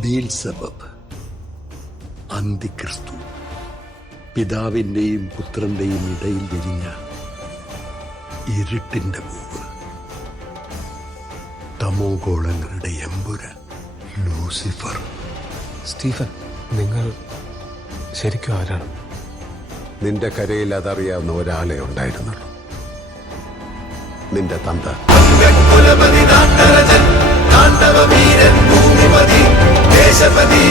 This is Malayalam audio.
ബീൽസബബ്, അന്തിക്രിസ്തു, പിതാവിൻ്റെയും പുത്രന്റെയും ഇടയിൽ വിരിഞ്ഞ ഇരുട്ടിന്റെ പൂവ്, തമോഗോളങ്ങളുടെ എമ്പുരാൻ ലൂസിഫർ. സ്റ്റീഫൻ, നിങ്ങൾ ശരിക്കും ആരാണ്? നിന്റെ കരയിൽ അതറിയാവുന്ന ഒരാളെ ഉണ്ടായിരുന്നുള്ളൂ, നിന്റെ തന്ത. ദേശപതി